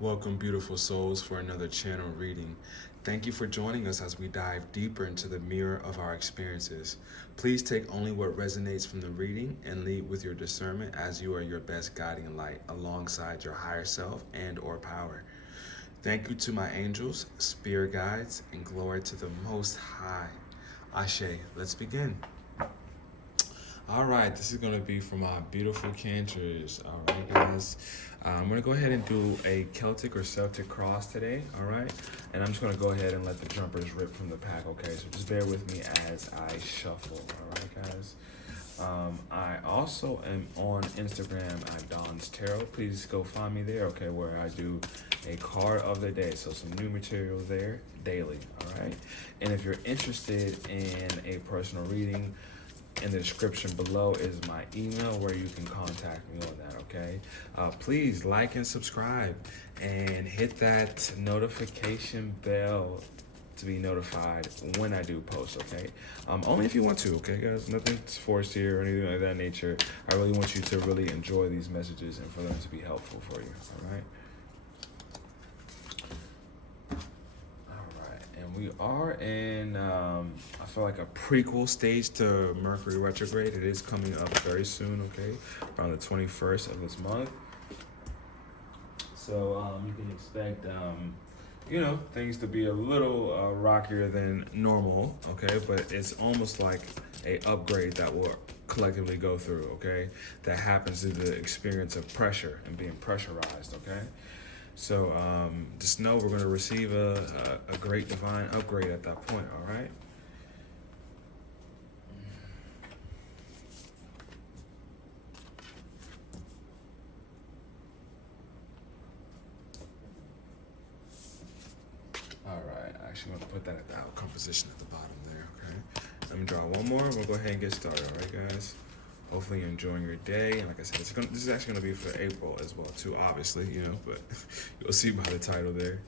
Welcome, beautiful souls, for another channel reading. Thank you for joining us as we dive deeper into the mirror of our experiences. Please take only what resonates from the reading and lead with your discernment, as you are your best guiding light alongside your higher self and or power. Thank you to my angels, spirit guides, and glory to the Most High. Ashe, let's begin. All right, this is going to be for my beautiful cancers. All right, guys. I'm going to go ahead and do a Celtic or Celtic cross today. All right. And I'm just going to go ahead and let the jumpers rip from the pack. Okay. So just bear with me as I shuffle. All right, guys. I also am on Instagram at Donstarot. Please go find me there, okay, where I do a card of the day. So some new material there daily. All right. And if you're interested in a personal reading, in the description below is my email where you can contact me on that, okay? Please like and subscribe and hit that notification bell to be notified when I do post, okay? Only if you want to, okay, guys? Nothing's forced here or anything like that nature. I really want you to really enjoy these messages and for them to be helpful for you, all right? And we are in, I feel like a prequel stage to Mercury retrograde. It is coming up very soon, okay? Around the 21st of this month. So you can expect, things to be a little rockier than normal, okay? But it's almost like a upgrade that will collectively go through, okay? That happens through the experience of pressure and being pressurized, okay? So just know we're going to receive a great divine upgrade at that point, all right? All right, I actually want to put that at the outcome position at the bottom there, okay? Let me draw one more. We'll go ahead and get started, all right, guys? Hopefully you're enjoying your day. And like I said, this is actually going to be for April as well, too, obviously, but you'll see by the title there.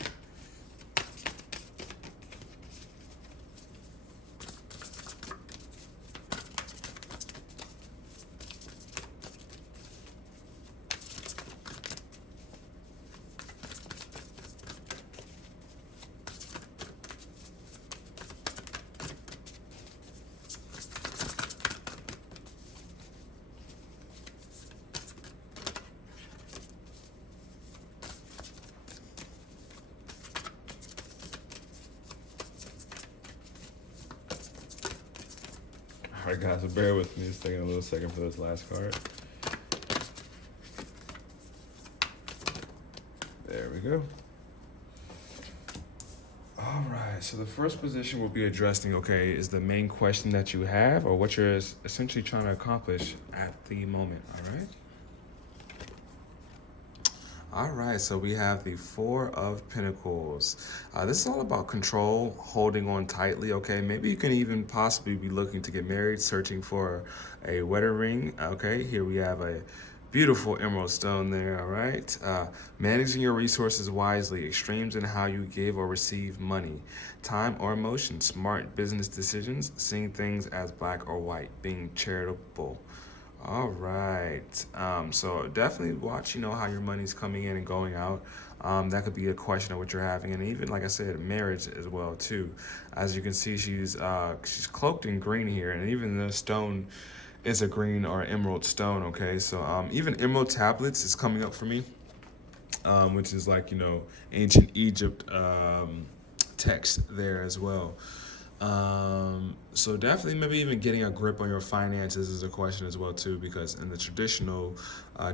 All right, guys, so bear with me. It's taking a little second for this last card. There we go. All right, so the first position we'll be addressing, okay, is the main question that you have or what you're essentially trying to accomplish at the moment, all right? All right, so we have the Four of Pentacles. This is all about control, holding on tightly, okay? Maybe you can even possibly be looking to get married, searching for a wedding ring, okay? Here we have a beautiful emerald stone there, all right? Managing your resources wisely, extremes in how you give or receive money, time or emotion, smart business decisions, seeing things as black or white, being charitable. All right. So definitely watch, how your money's coming in and going out. That could be a question of what you're having, and even like I said, marriage as well too. As you can see, she's cloaked in green here, and even the stone is a green or emerald stone. Okay, so even emerald tablets is coming up for me, which is like ancient Egypt text there as well. So definitely maybe even getting a grip on your finances is a question as well too, because in the traditional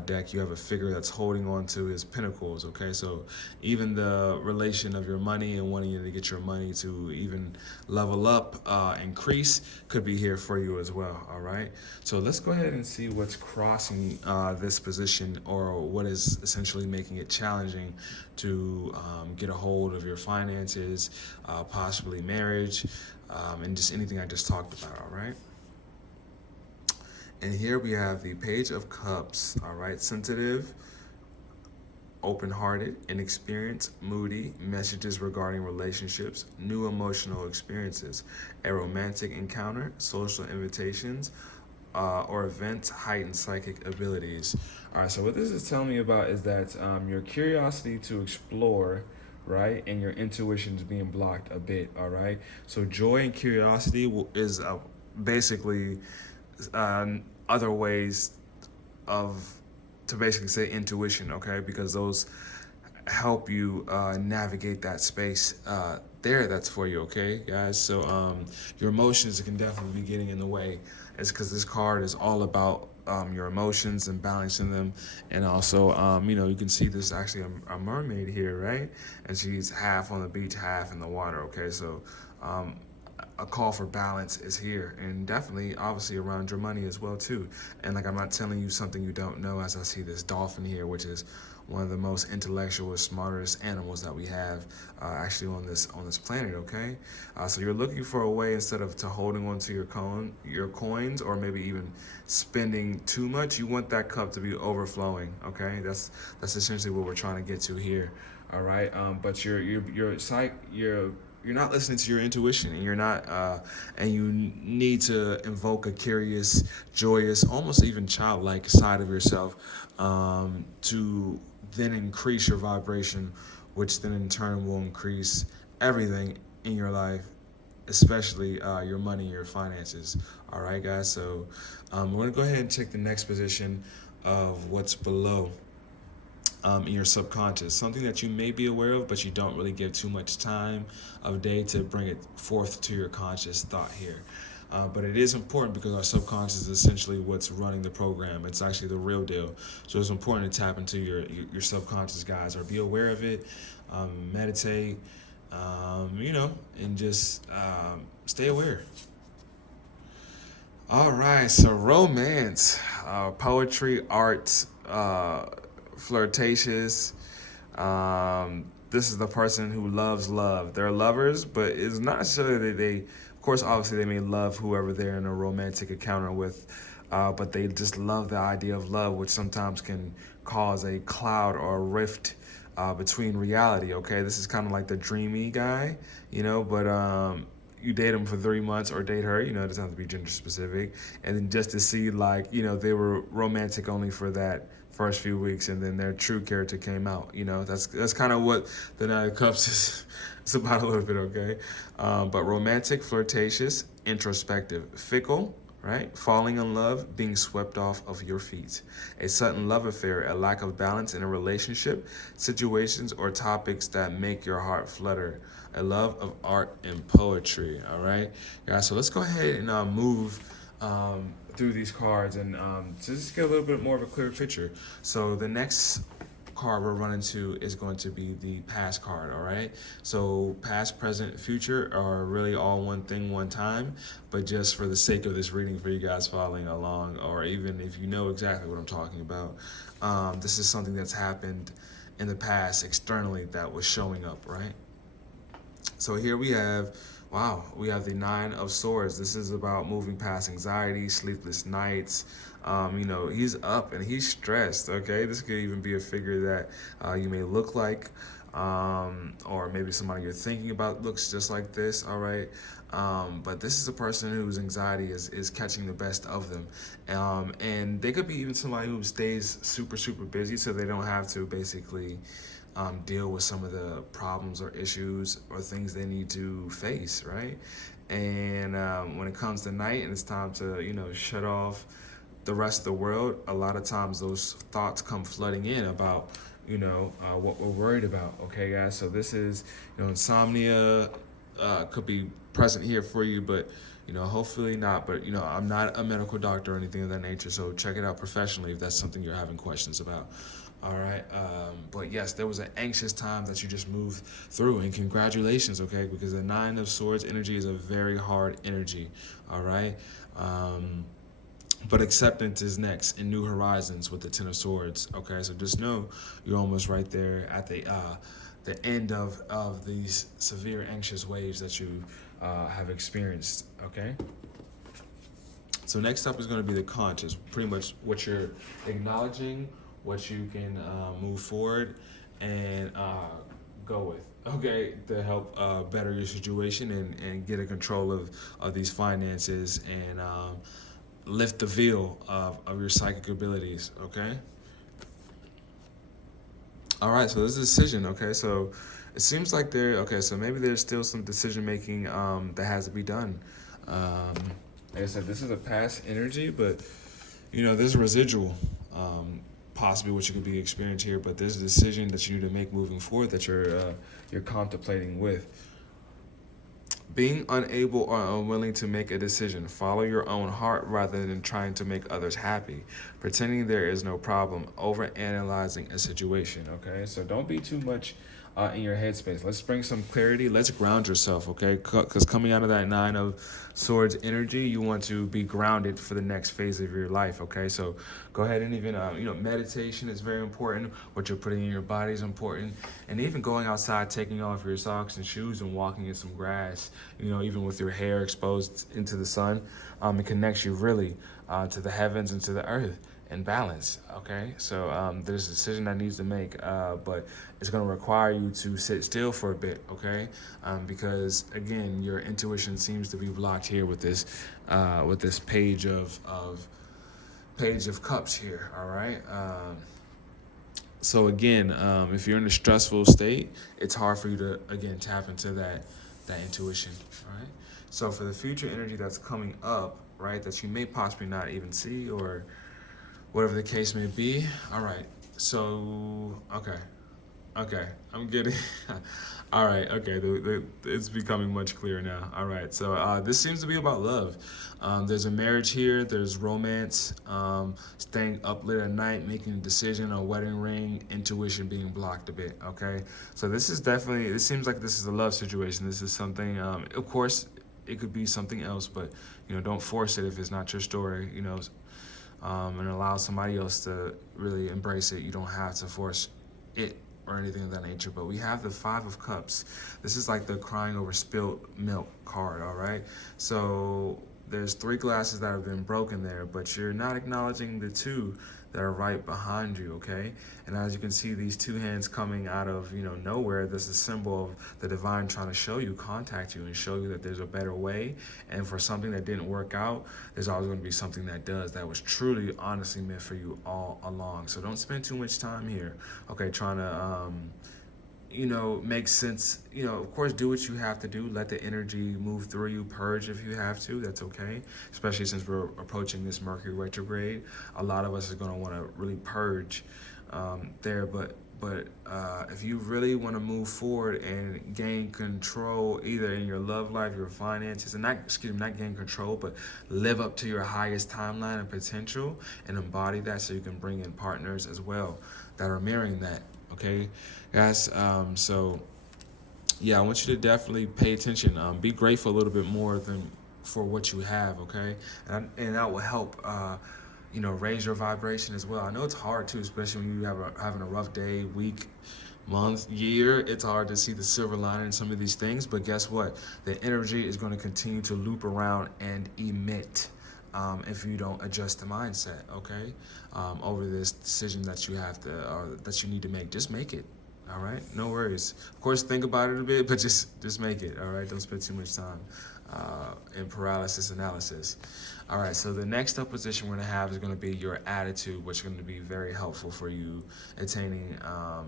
deck you have a figure that's holding on to his pentacles, okay? So even the relation of your money and wanting to get your money to even level up, increase, could be here for you as well, all right? So let's go ahead and see what's crossing this position, or what is essentially making it challenging to get a hold of your finances, possibly marriage, and just anything I just talked about, all right? And here we have the Page of Cups, all right? Sensitive, open-hearted, inexperienced, moody, messages regarding relationships, new emotional experiences, a romantic encounter, social invitations, or events heighten psychic abilities. All right, so what this is telling me about is that your curiosity to explore, right, and your intuition is being blocked a bit. All right, so joy and curiosity is basically other ways of to basically say intuition, okay, because those help you navigate that space there that's for you, okay, guys. So your emotions can definitely be getting in the way. It's because this card is all about your emotions and balancing them. And also, you can see there's actually a mermaid here, right? And she's half on the beach, half in the water, okay? So a call for balance is here, and definitely obviously around your money as well too. And like, I'm not telling you something you don't know, as I see this dolphin here, which is one of the most intellectual, smartest animals that we have actually on this planet, okay? So you're looking for a way, instead of to holding on to your coins, or maybe even spending too much, you want that cup to be overflowing, okay? That's essentially what we're trying to get to here. All right, but you're not listening to your intuition, and you're not and you need to invoke a curious, joyous, almost even childlike side of yourself to then increase your vibration, which then in turn will increase everything in your life, especially your money, your finances. All right, guys, so we're going to go ahead and check the next position of what's below in your subconscious, something that you may be aware of, but you don't really give too much time of day to bring it forth to your conscious thought here. But it is important, because our subconscious is essentially what's running the program. It's actually the real deal. So it's important to tap into your subconscious, guys, or be aware of it, meditate, and just stay aware. All right, so romance, poetry, art, flirtatious. This is the person who loves love. They're lovers, but it's not necessarily that of course, obviously they may love whoever they're in a romantic encounter with, but they just love the idea of love, which sometimes can cause a cloud or a rift between reality, okay? This is kind of like the dreamy guy, but you date them for 3 months, or date her, it doesn't have to be gender specific, and then just to see, like, they were romantic only for that first few weeks, and then their true character came out. That's kind of what the Nine of Cups is. It's about a little bit, okay? But romantic, flirtatious, introspective, fickle, right? Falling in love, being swept off of your feet. A sudden love affair, a lack of balance in a relationship, situations or topics that make your heart flutter. A love of art and poetry, all right? Guys, so let's go ahead and move through these cards and just get a little bit more of a clear picture. So the next card we're running to is going to be the past card, all right? So past, present, future are really all one thing, one time, but just for the sake of this reading, for you guys following along, or even if you know exactly what I'm talking about, this is something that's happened in the past externally that was showing up, right? So here we have the Nine of Swords. This is about moving past anxiety, sleepless nights. He's up and he's stressed, okay? This could even be a figure that you may look like, or maybe somebody you're thinking about looks just like this, all right? But this is a person whose anxiety is catching the best of them. And they could be even somebody who stays super, super busy, so they don't have to basically deal with some of the problems or issues or things they need to face, right? And when it comes to night and it's time to, shut off the rest of the world, a lot of times those thoughts come flooding in about, what we're worried about, okay, guys? So this is, insomnia could be present here for you, but hopefully not. But I'm not a medical doctor or anything of that nature, so check it out professionally if that's something you're having questions about. All right, but yes, there was an anxious time that you just moved through, and congratulations, okay? Because the Nine of Swords energy is a very hard energy, all right? But acceptance is next, and new horizons with the Ten of Swords, okay? So just know you're almost right there at the end of these severe anxious waves that you have experienced, okay? So next up is going to be the conscious, pretty much what you're acknowledging, what you can move forward and go with, okay, to help better your situation and get a control of these finances and lift the veil of your psychic abilities, okay? All right, so this is a decision, okay? So it seems like so maybe there's still some decision making that has to be done. Like I said, this is a past energy, but there's a residual, possibly what you could be experiencing here, but there's a decision that you need to make moving forward that you're contemplating with. Being unable or unwilling to make a decision. Follow your own heart rather than trying to make others happy. Pretending there is no problem. Overanalyzing a situation, okay? So don't be too much in your headspace. Let's bring some clarity. Let's ground yourself, okay? Because coming out of that Nine of Swords energy, you want to be grounded for the next phase of your life, okay? So go ahead and even, meditation is very important. What you're putting in your body is important. And even going outside, taking off your socks and shoes and walking in some grass, even with your hair exposed into the sun, it connects you really to the heavens and to the earth in balance, okay? So there's a decision that needs to make, but it's going to require you to sit still for a bit, okay? Because again, your intuition seems to be blocked here with this page of cups here, all right? So again, if you're in a stressful state, it's hard for you to again tap into that intuition, all right? So for the future energy that's coming up, right, that you may possibly not even see or whatever the case may be. All right, so, okay, I'm getting, all right, okay, it's becoming much clearer now. All right, so this seems to be about love. There's a marriage here, there's romance, staying up late at night, making a decision, a wedding ring, intuition being blocked a bit, okay? So this seems like this is a love situation. This is something, of course, it could be something else, but, don't force it if it's not your story, and allow somebody else to really embrace it. You don't have to force it or anything of that nature. But we have the Five of Cups. This is like the crying over spilled milk card, all right? So there's 3 glasses that have been broken there, but you're not acknowledging the 2 that are right behind you, okay? And as you can see, these 2 hands coming out of, nowhere, this is a symbol of the divine trying to contact you and show you that there's a better way. And for something that didn't work out, there's always going to be something that does, that was truly, honestly meant for you all along. So don't spend too much time here, okay, trying to, make sense. Of course, do what you have to do. Let the energy move through you. Purge if you have to. That's okay. Especially since we're approaching this Mercury retrograde. A lot of us are going to want to really purge there. But if you really want to move forward and gain control, either in your love life, your finances, and not gain control, but live up to your highest timeline and potential and embody that, so you can bring in partners as well that are mirroring that. Okay, guys, so yeah, I want you to definitely pay attention. Be grateful a little bit more than for what you have, okay? And that will help, raise your vibration as well. I know it's hard too, especially when you having a rough day, week, month, year. It's hard to see the silver lining in some of these things, but guess what? The energy is going to continue to loop around and emit. If you don't adjust the mindset, okay, over this decision that you have to, or that you need to make. Just make it, all right? No worries. Of course, think about it a bit, but just make it, all right? Don't spend too much time in paralysis analysis. All right, so the next up position we're going to have is going to be your attitude, which is going to be very helpful for you attaining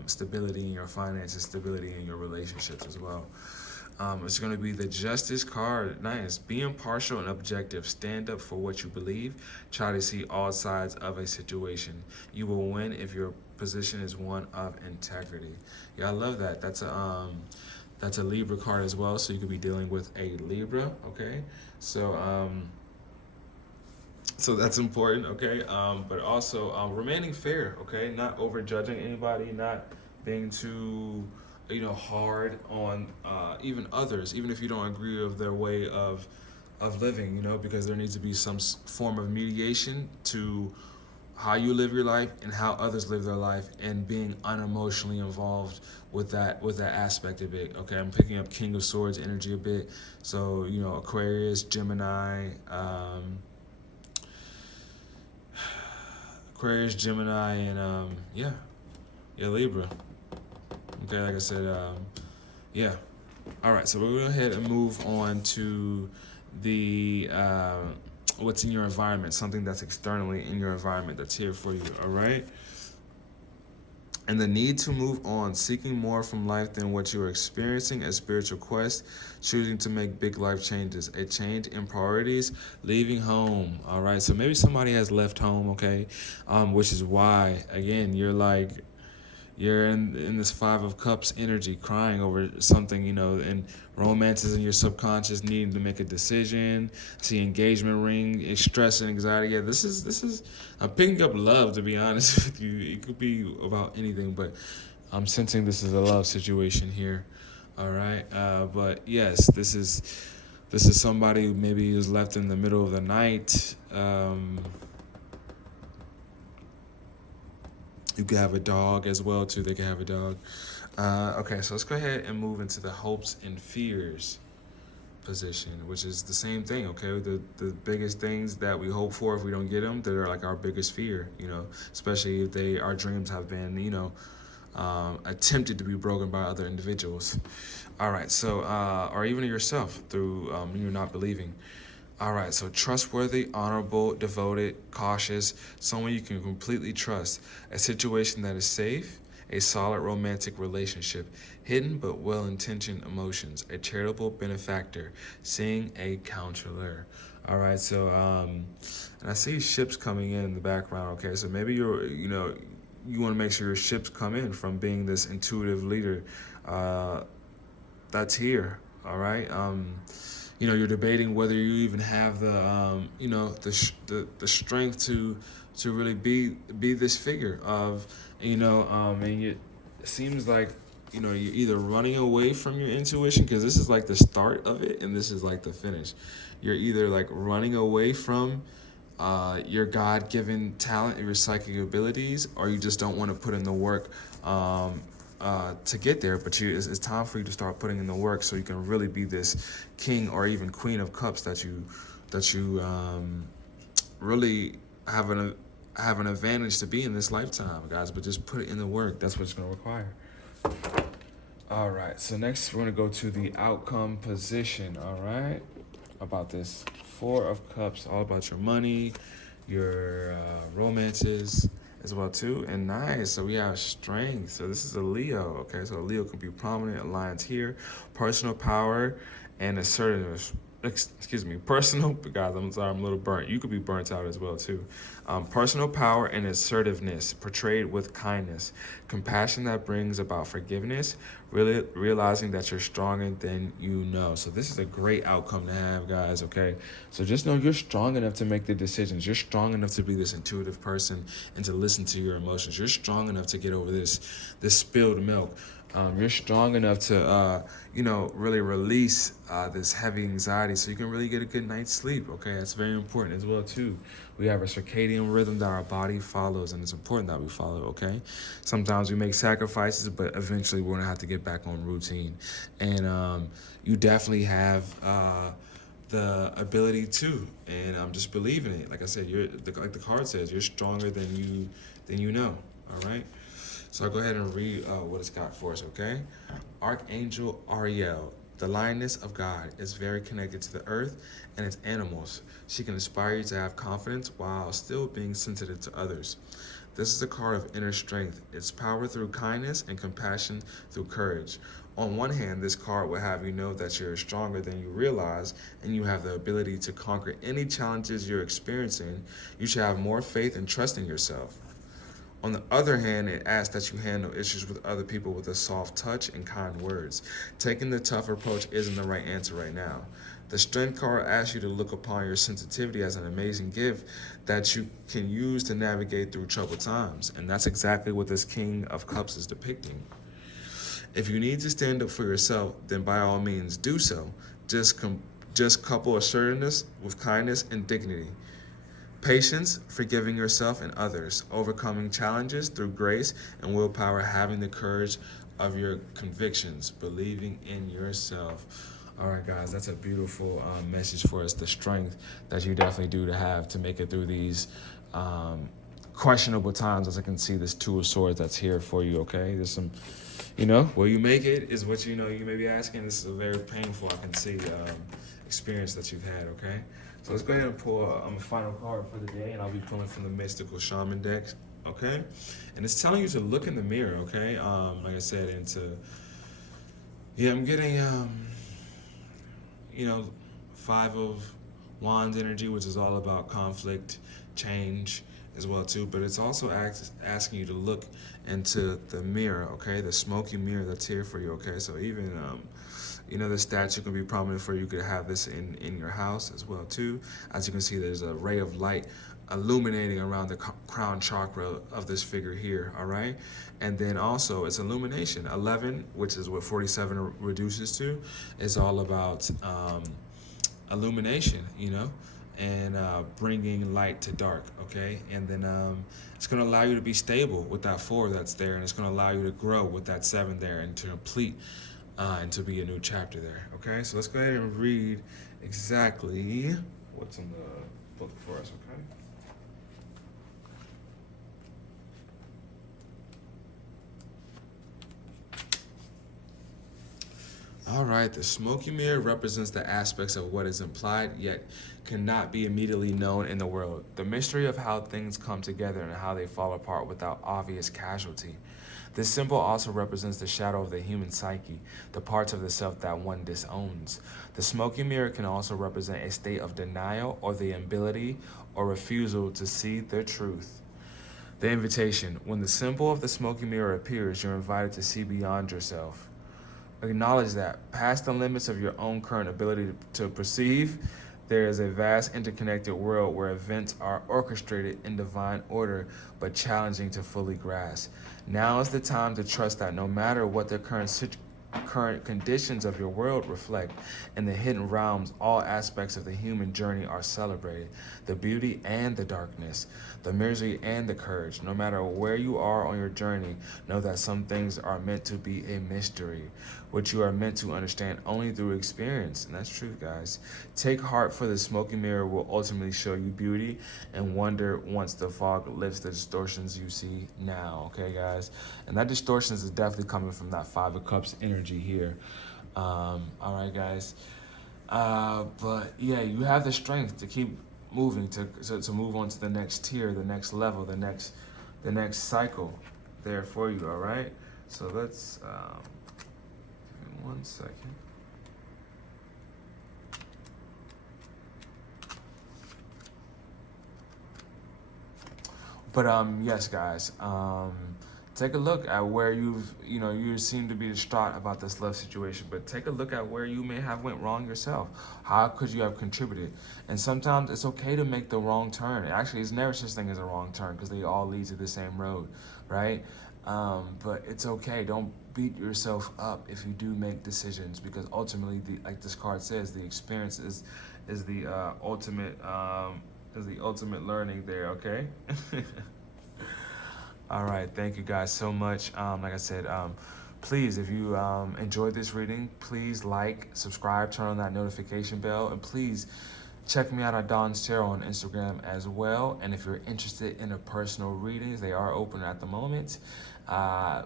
stability in your finances, stability in your relationships as well. It's going to be the Justice card. Nice. Be impartial and objective. Stand up for what you believe. Try to see all sides of a situation. You will win if your position is one of integrity. Yeah, I love that. That's a Libra card as well, so you could be dealing with a Libra, okay? So that's important, okay? But also remaining fair, okay? Not overjudging anybody, not being too hard on even others, even if you don't agree with their way of living, because there needs to be some form of mediation to how you live your life and how others live their life, and being unemotionally involved with that aspect of it, okay? I'm picking up King of Swords energy a bit, so Aquarius, Gemini, and Libra. Okay, like I said, yeah. All right, so we'll go ahead and move on to the what's in your environment, something that's externally in your environment that's here for you, all right? And the need to move on, seeking more from life than what you are experiencing, a spiritual quest, choosing to make big life changes, a change in priorities, leaving home, all right? So maybe somebody has left home, okay? Which is why, again, you're in this Five of Cups energy, crying over something, and romance is in your subconscious, needing to make a decision. See engagement ring, stress and anxiety. Yeah, this is I'm picking up love, to be honest with you. It could be about anything, but I'm sensing this is a love situation here. All right, but yes, this is somebody who maybe was left in the middle of the night. You could have a dog as well, too. They can have a dog. Okay, so let's go ahead and move into the hopes and fears position, which is the same thing, okay? The biggest things that we hope for, if we don't get them, they're like our biggest fear, especially if our dreams have been, attempted to be broken by other individuals. All right, so, or even yourself through you not believing. All right, so trustworthy, honorable, devoted, cautious, someone you can completely trust, a situation that is safe, a solid romantic relationship, hidden but well-intentioned emotions, a charitable benefactor, seeing a counselor. All right, so and I see ships coming in the background. Okay, so maybe you want to make sure your ships come in from being this intuitive leader that's here. All right. You're debating whether you even have the strength to really be this figure of, and it seems like, you're either running away from your intuition, because this is like the start of it and this is like the finish. You're either like running away from your God-given talent, your psychic abilities, or you just don't want to put in the work to get there. But it's time for you to start putting in the work so you can really be this king or even queen of cups that you really have an advantage to be in this lifetime, guys. But just put it in the work. That's what it's going to require. All right. So next we're going to go to the outcome position. All right. About this Four of Cups, all about your money, your romances as well too. And nice, so we have strength. So this is a Leo. Okay, so a Leo could be prominent alliance here. Personal power and assertiveness. Personal, guys, I'm sorry, I'm a little burnt. You could be burnt out as well too. Personal power and assertiveness portrayed with kindness. Compassion that brings about forgiveness, really realizing that you're stronger than you know. So this is a great outcome to have, guys, okay? So just know you're strong enough to make the decisions. You're strong enough to be this intuitive person and to listen to your emotions. You're strong enough to get over this spilled milk. You're strong enough to, really release this heavy anxiety so you can really get a good night's sleep, okay? That's very important as well, too. We have a circadian rhythm that our body follows, and it's important that we follow, okay? Sometimes we make sacrifices, but eventually we're going to have to get back on routine. And you definitely have the ability to, and just believe in it. Like I said, like the card says, you're stronger than you know, all right? So I'll go ahead and read what it's got for us, okay? Archangel Ariel, the lioness of God, is very connected to the earth and its animals. She can inspire you to have confidence while still being sensitive to others. This is a card of inner strength. It's power through kindness and compassion through courage. On one hand, this card will have you know that you're stronger than you realize and you have the ability to conquer any challenges you're experiencing. You should have more faith and trust in yourself. On the other hand, it asks that you handle issues with other people with a soft touch and kind words. Taking the tough approach isn't the right answer right now. The Strength card asks you to look upon your sensitivity as an amazing gift that you can use to navigate through troubled times. And that's exactly what this King of Cups is depicting. If you need to stand up for yourself, then by all means do so. Just couple assertiveness with kindness and dignity. Patience, forgiving yourself and others, overcoming challenges through grace and willpower, having the courage of your convictions, believing in yourself. All right, guys, that's a beautiful message for us, the strength that you definitely do to have to make it through these questionable times. As I can see this Two of Swords that's here for you, okay? There's some, will you make it is what you may be asking. This is a very painful, I can see, experience that you've had, okay? So let's go ahead and pull a final card for the day, and I'll be pulling from the Mystical Shaman deck, okay? And it's telling you to look in the mirror, okay? Like I said, I'm getting, Five of Wands energy, which is all about conflict, change as well too, but it's also asking you to look into the mirror, okay? The smoky mirror that's here for you, okay? So even, the statue can be prominent for you. You could have this in your house as well too. As you can see, there's a ray of light illuminating around the crown chakra of this figure here, all right? And then also it's illumination. 11, which is what 47 reduces to, is all about illumination, and bringing light to dark, okay? And then it's going to allow you to be stable with that 4 that's there, and it's going to allow you to grow with that 7 there, and to complete and to be a new chapter there, okay? So let's go ahead and read exactly what's in the book for us, okay? All right, the smoky mirror represents the aspects of what is implied yet cannot be immediately known in the world. The mystery of how things come together and how they fall apart without obvious casualty. This symbol also represents the shadow of the human psyche, the parts of the self that one disowns. The smoky mirror can also represent a state of denial or the ability or refusal to see the truth. The invitation. When the symbol of the smoky mirror appears, you're invited to see beyond yourself. Acknowledge that, past the limits of your own current ability to perceive, there is a vast interconnected world where events are orchestrated in divine order, but challenging to fully grasp. Now is the time to trust that no matter what the current conditions of your world reflect, in the hidden realms, all aspects of the human journey are celebrated. The beauty and the darkness, the misery and the courage. No matter where you are on your journey, know that some things are meant to be a mystery, which you are meant to understand only through experience. And that's true, guys. Take heart, for the smoky mirror will ultimately show you beauty and wonder once the fog lifts the distortions you see now, okay, guys? And that distortions is definitely coming from that 5 of Cups energy here. All right, guys. But yeah, you have the strength to keep moving, to move on to the next tier, the next level, the next cycle there for you, all right? So let's, give me 1 second. But yes, guys, take a look at where you seem to be distraught about this love situation, but take a look at where you may have went wrong yourself. How could you have contributed? And sometimes it's okay to make the wrong turn. Actually, there's never such thing as a wrong turn, because they all lead to the same road, right? But it's okay. Don't beat yourself up if you do make decisions, because ultimately, like this card says, the experience is the ultimate learning there, okay? All right, thank you guys so much. Like I said, please, if you enjoyed this reading, please like, subscribe, turn on that notification bell, and please check me out at Donstarot on Instagram as well. And if you're interested in a personal readings, they are open at the moment.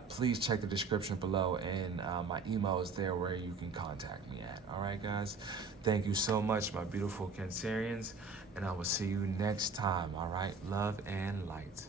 Please check the description below, and my email is there where you can contact me at. All right, guys, thank you so much, my beautiful Cancerians, and I will see you next time. All right, love and light.